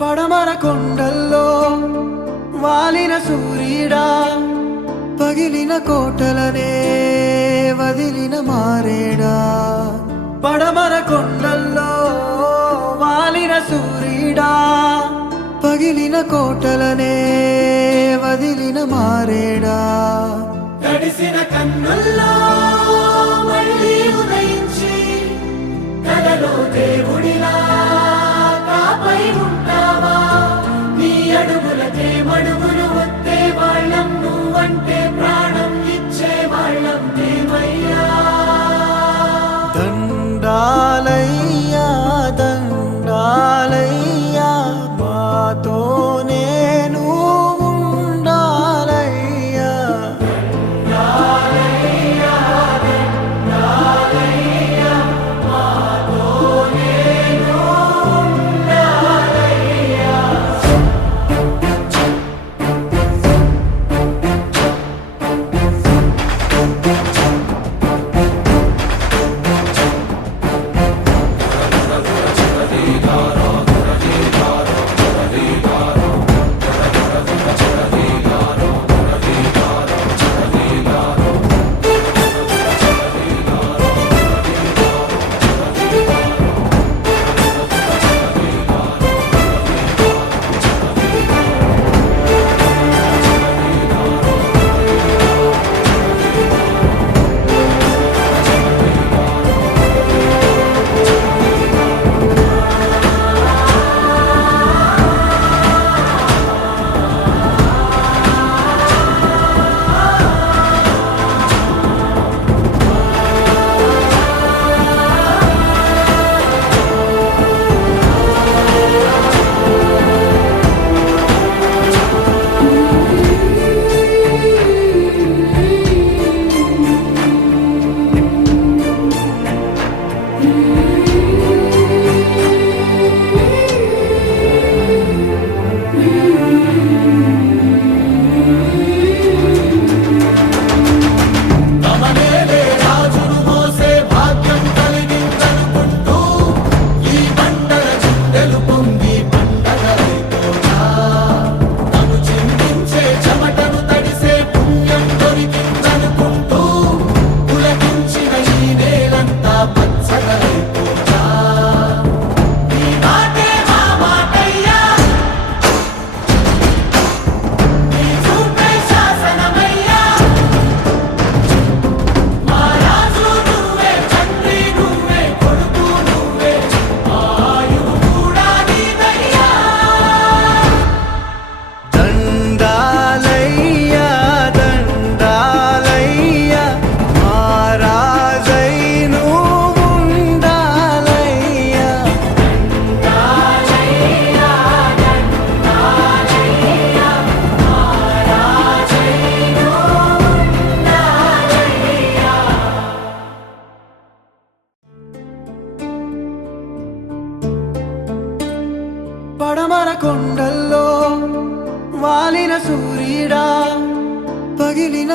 పడమర కొండల్లో వాలిన సూర్యుడా, పగిలిన కోటలనే వదిలిన మారేడా. పడమర కొండల్లో వాలిన సూర్యుడా, పగిలిన కోటలనే వదిలిన మారేడా. తడిసిన కన్నుల్లో మళ్ళీ ఉదయించి కలలో దేవుడిలా కాపై ఉంటావా. నీ అడుగులకే మడుగులు వస్తే వాళ్ళం, నువ్వంటే ప్రాణం ఇచ్చే వాళ్ళం మేమయ్యా. దండాలయ్యా దండాలయ్యా, మాతోనే నువ్వు ఉండాలయ్యా. పడమర కొండల్లో వాలిన సూర్యుడా, పగిలిన